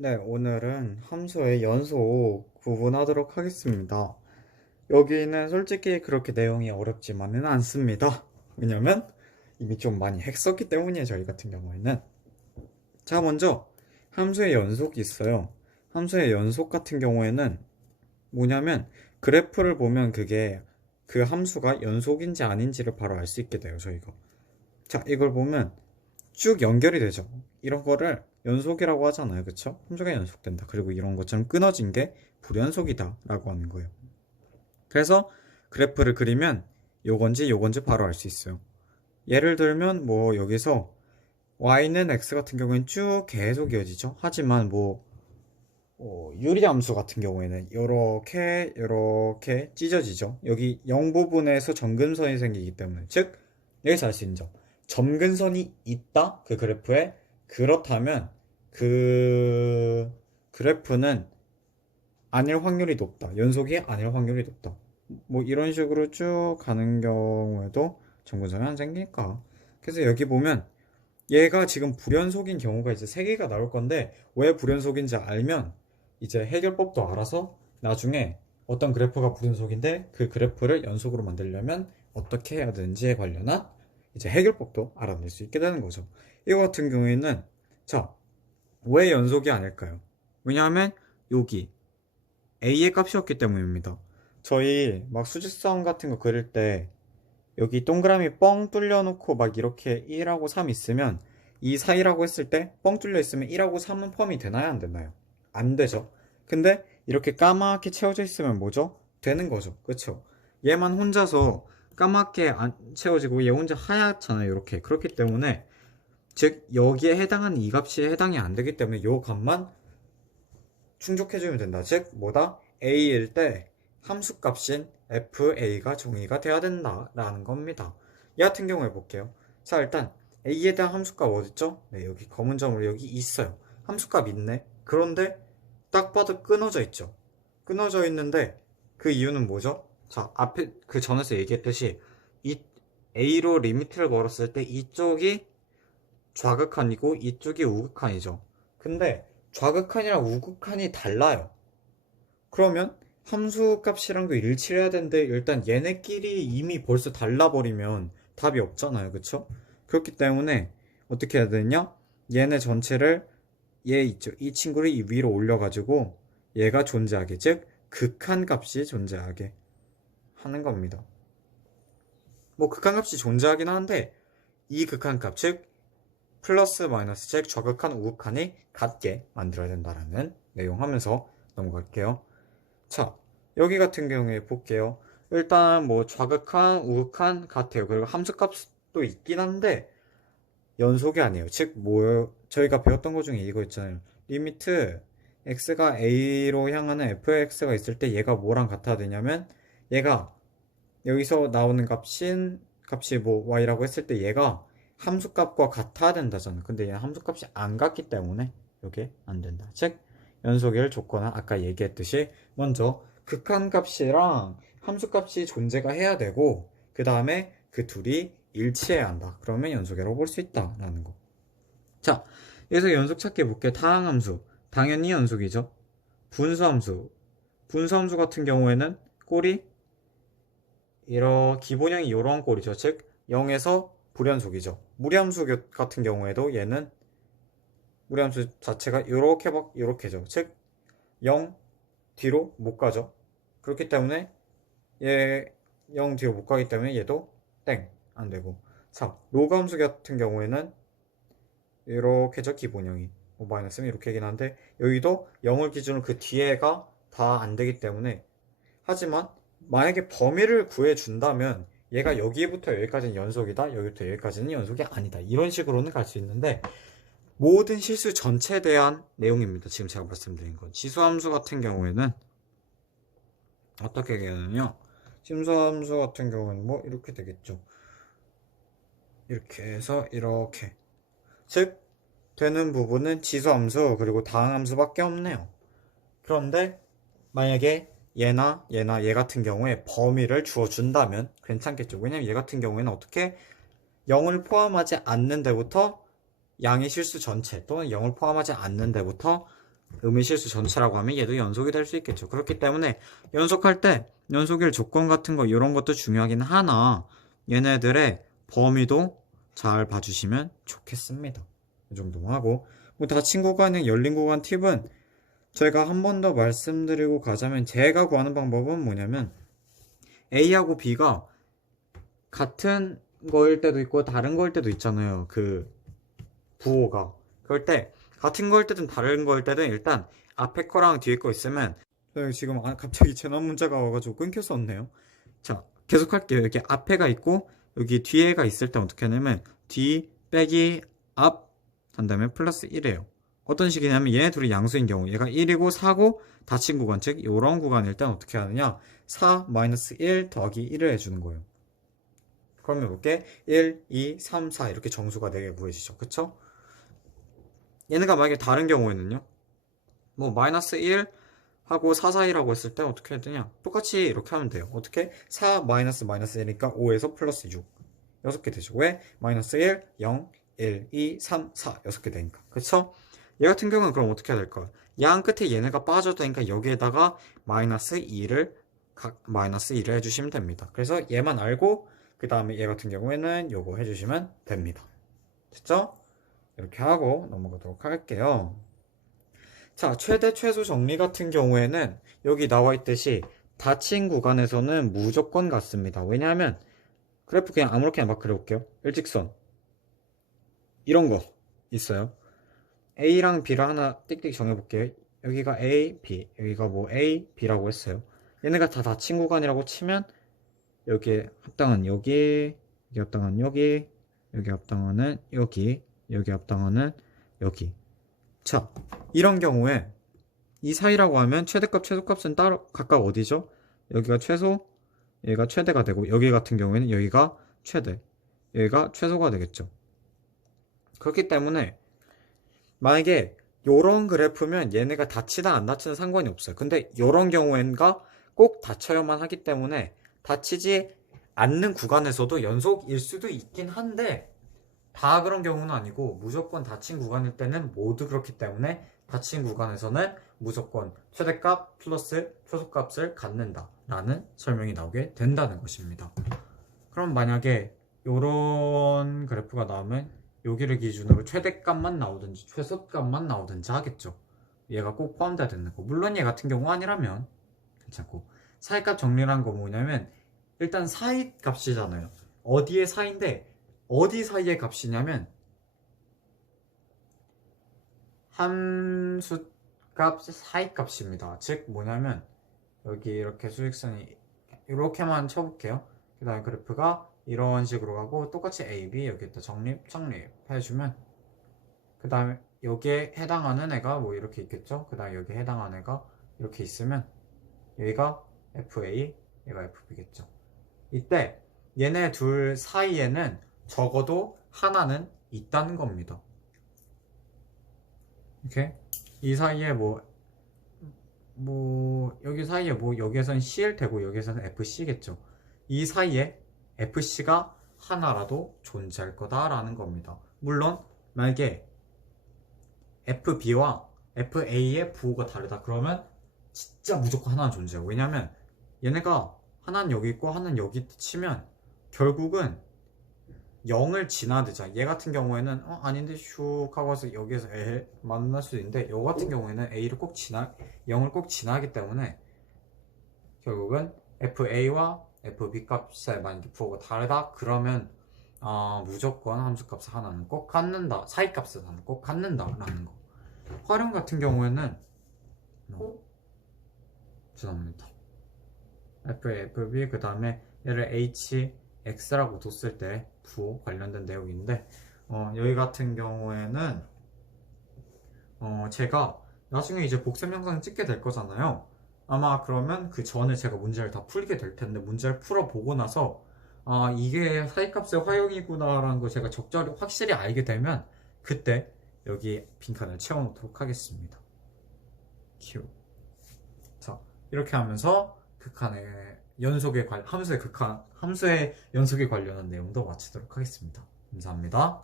네, 오늘은 함수의 연속 구분하도록 하겠습니다. 여기는 솔직히 그렇게 내용이 어렵지만은 않습니다. 왜냐면 이미 좀 많이 했었기 때문이에요, 저희 같은 경우에는. 자, 먼저 함수의 연속이 있어요. 함수의 연속 같은 경우에는 뭐냐면 그래프를 보면 그게 그 함수가 연속인지 아닌지를 바로 알 수 있게 돼요, 저희가. 자, 이걸 보면 쭉 연결이 되죠. 이런 거를 연속이라고 하잖아요. 그쵸? 함수가 연속된다. 그리고 이런 것처럼 끊어진 게 불연속이다 라고 하는 거예요. 그래서 그래프를 그리면 요건지 바로 알 수 있어요. 예를 들면 뭐 여기서 y는 x 같은 경우에는 쭉 계속 이어지죠. 하지만 뭐 유리함수 같은 경우에는 이렇게 찢어지죠. 여기 0 부분에서 점근선이 생기기 때문에, 즉 여기서 알 수 있는 점, 점근선이 있다 그 그래프에. 그렇다면 그 그래프는 아닐 확률이 높다, 연속이 아닐 확률이 높다, 뭐 이런 식으로 쭉 가는 경우에도 점근선이 안 생기니까. 그래서 여기 보면 얘가 지금 불연속인 경우가 이제 3개가 나올 건데, 왜 불연속인지 알면 이제 해결법도 알아서 나중에 어떤 그래프가 불연속인데 그 그래프를 연속으로 만들려면 어떻게 해야 되는지에 관련한 이제 해결법도 알아낼 수 있게 되는 거죠. 이거 같은 경우에는, 자, 왜 연속이 아닐까요? 왜냐하면 여기 a의 값이었기 때문입니다. 저희 막 수직선 같은 거 그릴 때 여기 동그라미 뻥 뚫려 놓고 막 이렇게 1하고 3 있으면, 이 사이라고 했을 때 뻥 뚫려 있으면 1하고 3은 펌이 되나요, 안 되나요? 안 되죠. 근데 이렇게 까맣게 채워져 있으면 뭐죠? 되는 거죠. 그쵸? 얘만 혼자서 까맣게 안 채워지고 얘 혼자 하얗잖아요, 이렇게. 그렇기 때문에, 즉 여기에 해당하는 이 값이 해당이 안 되기 때문에 요 값만 충족해주면 된다. 즉 뭐다? a일 때 함수값인 fa가 정의가 돼야 된다라는 겁니다. 이 같은 경우 해볼게요. 자, 일단 a에 대한 함수값 어딨죠? 네, 여기 검은 점으로 여기 있어요. 함수값 있네. 그런데 딱 봐도 끊어져 있죠. 끊어져 있는데 그 이유는 뭐죠? 자, 앞에 그 전에서 얘기했듯이 이 a로 리미트를 걸었을 때 이쪽이 좌극한이고 이쪽이 우극한이죠. 근데 좌극한이랑 우극한이 달라요. 그러면 함수 값이랑도 일치를 해야 되는데 일단 얘네끼리 이미 벌써 달라버리면 답이 없잖아요. 그쵸? 그렇기 때문에 어떻게 해야 되냐? 얘네 전체를, 얘 있죠, 이 친구를 이 위로 올려가지고 얘가 존재하게, 즉 극한 값이 존재하게 하는 겁니다. 뭐 극한 값이 존재하긴 하는데 이 극한 값, 즉 플러스 마이너스 즉 좌극한 우극한이 같게 만들어야 된다라는 내용 하면서 넘어갈게요. 자, 여기 같은 경우에 볼게요. 일단 뭐 좌극한 우극한 같아요. 그리고 함수값도 있긴 한데 연속이 아니에요. 즉 뭐 저희가 배웠던 것 중에 이거 있잖아요. 리미트 x가 a로 향하는 fx가 있을 때 얘가 뭐랑 같아야 되냐면, 얘가 여기서 나오는 값이 뭐 y라고 했을 때 얘가 함수값과 같아야 된다잖아. 근데 얘는 함수값이 안 같기 때문에 이게 안 된다. 즉 연속일 조건은 아까 얘기했듯이 먼저 극한값이랑 함수값이 존재가 해야 되고, 그 다음에 그 둘이 일치해야 한다. 그러면 연속이라고 볼 수 있다라는 거. 자, 여기서 연속 찾기 해볼게. 다항함수 당연히 연속이죠. 분수함수 분수함수 같은 경우에는 꼴이 기본형이 이런 꼴이죠. 즉 0에서 불연속이죠. 무리함수 같은 경우에도 얘는 무리함수 자체가 이렇게 막 이렇게죠. 즉 0 뒤로 못 가죠. 그렇기 때문에 얘 0 뒤로 못 가기 때문에 얘도 땡 안 되고. 자, 로그함수 같은 경우에는 이렇게죠. 기본형이 뭐 마이너스면 이렇게긴 한데 여기도 0을 기준으로 그 뒤에가 다 안 되기 때문에. 하지만 만약에 범위를 구해준다면 얘가 여기부터 여기까지는 연속이다, 여기부터 여기까지는 연속이 아니다, 이런 식으로는 갈 수 있는데, 모든 실수 전체에 대한 내용입니다. 지금 제가 말씀드린 건. 지수함수 같은 경우에는 어떻게 되냐면요, 심수함수 같은 경우는 뭐 이렇게 되겠죠. 이렇게 해서 이렇게, 즉 되는 부분은 지수함수 그리고 다항함수밖에 없네요. 그런데 만약에 얘나 얘 같은 경우에 범위를 주어준다면 괜찮겠죠. 왜냐면 얘 같은 경우에는 어떻게 0을 포함하지 않는 데부터 양의 실수 전체 또는 0을 포함하지 않는 데부터 음의실수 전체라고 하면 얘도 연속이 될 수 있겠죠. 그렇기 때문에 연속할 때 연속일 조건 같은 거 이런 것도 중요하긴 하나 얘네들의 범위도 잘 봐주시면 좋겠습니다. 이 정도만 하고 뭐 닫힌 구간은 열린 구간 팁은 제가 한 번 더 말씀드리고 가자면 제가 구하는 방법은 뭐냐면 A하고 B가 같은 거일 때도 있고 다른 거일 때도 있잖아요. 그 부호가. 그럴 때 같은 거일 때든 다른 거일 때든 일단 앞에 거랑 뒤에 거 있으면 지금 갑자기 재난 문자가 와가지고 끊겼었네요. 자, 계속 할게요. 여기 앞에가 있고 여기 뒤에가 있을 때 어떻게 하냐면 뒤 빼기 앞 한 다음에 플러스 1이에요. 어떤 식이냐면 얘네 둘이 양수인 경우 얘가 1이고 4고 닫힌 구간 즉 이런 구간일 땐 어떻게 하느냐 4 마이너스 1 더하기 1을 해주는 거예요. 그러면 이렇게 1, 2, 3, 4 이렇게 정수가 4개 구해지죠. 그쵸? 얘네가 만약에 다른 경우에는요 뭐 마이너스 1 하고 4 사이라고 했을 때 어떻게 해야 되냐 똑같이 이렇게 하면 돼요. 어떻게? 4 마이너스 마이너스 1이니까 5에서 플러스 6 6개 되죠. 왜? 마이너스 1, 0, 1, 2, 3, 4 6개 되니까. 그쵸? 얘 같은 경우는 그럼 어떻게 해야 될까요? 양 끝에 얘네가 빠져도 되니까 여기에다가 마이너스 2를 마이너스 2를 해주시면 됩니다. 그래서 얘만 알고 그 다음에 얘 같은 경우에는 요거 해주시면 됩니다. 됐죠? 이렇게 하고 넘어가도록 할게요. 자, 최대 최소 정리 같은 경우에는 여기 나와 있듯이 닫힌 구간에서는 무조건 같습니다. 왜냐하면 그래프 그냥 아무렇게나 막 그려볼게요. 일직선 이런 거 있어요. A랑 B를 하나 띡띡 정해볼게요. 여기가 A, B, 여기가 뭐 A, B라고 했어요. 얘네가 다 닫힌 구간이라고 치면 여기 합당은 여기, 여기 합당은 여기, 여기 합당은 여기, 여기 합당은 여기. 자, 이런 경우에 이 사이라고 하면 최대값, 최소값은 따로 각각 어디죠? 여기가 최소, 여기가 최대가 되고 여기 같은 경우에는 여기가 최대, 여기가 최소가 되겠죠. 그렇기 때문에 만약에 요런 그래프면 얘네가 닫히다 안 닫히는 상관이 없어요. 근데 요런 경우엔가 꼭 닫혀야만 하기 때문에 닫히지 않는 구간에서도 연속일 수도 있긴 한데 다 그런 경우는 아니고 무조건 닫힌 구간일 때는 모두 그렇기 때문에 닫힌 구간에서는 무조건 최대값 플러스 최소값을 갖는다 라는 설명이 나오게 된다는 것입니다. 그럼 만약에 요런 그래프가 나오면 여기를 기준으로 최대값만 나오든지 최소값만 나오든지 하겠죠. 얘가 꼭 포함돼야 되는 거. 물론 얘 같은 경우 아니라면 괜찮고 사이값 정리란 거 뭐냐면 일단 사이 값이잖아요. 어디의 사이인데 어디 사이의 값이냐면 함수값 사이 값입니다. 즉 뭐냐면 여기 이렇게 수직선이 이렇게만 쳐볼게요. 그 다음에 그래프가 이런 식으로 가고 똑같이 A, B 여기다 정립 해주면 그 다음에 여기에 해당하는 애가 뭐 이렇게 있겠죠. 그 다음에 여기에 해당하는 애가 이렇게 있으면 여기가 FA, 얘가 FB겠죠. 이때 얘네 둘 사이에는 적어도 하나는 있다는 겁니다. 이렇게 이 사이에 여기 사이에 여기에선 CL 되고 여기에서는 FC겠죠. 이 사이에 FC가 하나라도 존재할 거다라는 겁니다. 물론 만약에 FB와 FA의 부호가 다르다 그러면 진짜 무조건 하나는 존재해요. 왜냐면 얘네가 하나는 여기 있고 하나는 여기 치면 결국은 0을 지나듯이 얘 같은 경우에는 아닌데 슉 하고 와서 여기에서 만날 수도 있는데 요 같은 경우에는 A를 꼭 0을 꼭 지나기 때문에 결국은 FA와 FB 값에 만약에 부호가 다르다 그러면 무조건 함수값을 하나는 꼭 갖는다, 사이값을 하나는 꼭 갖는다 라는 거. 활용 같은 경우에는 죄송합니다. FA, FB 그 다음에 얘를 H, X라고 뒀을 때 부호 관련된 내용인데 여기 같은 경우에는 제가 나중에 이제 복습 영상 찍게 될 거잖아요. 아마 그러면 그 전에 제가 문제를 다 풀게 될 텐데 문제를 풀어보고 나서 이게 사이값의 활용이구나 라는 거 제가 적절히 확실히 알게 되면 그때 여기 빈칸을 채워놓도록 하겠습니다. 큐. 자, 이렇게 하면서 극한의 함수의 연속에 관련한 내용도 마치도록 하겠습니다. 감사합니다.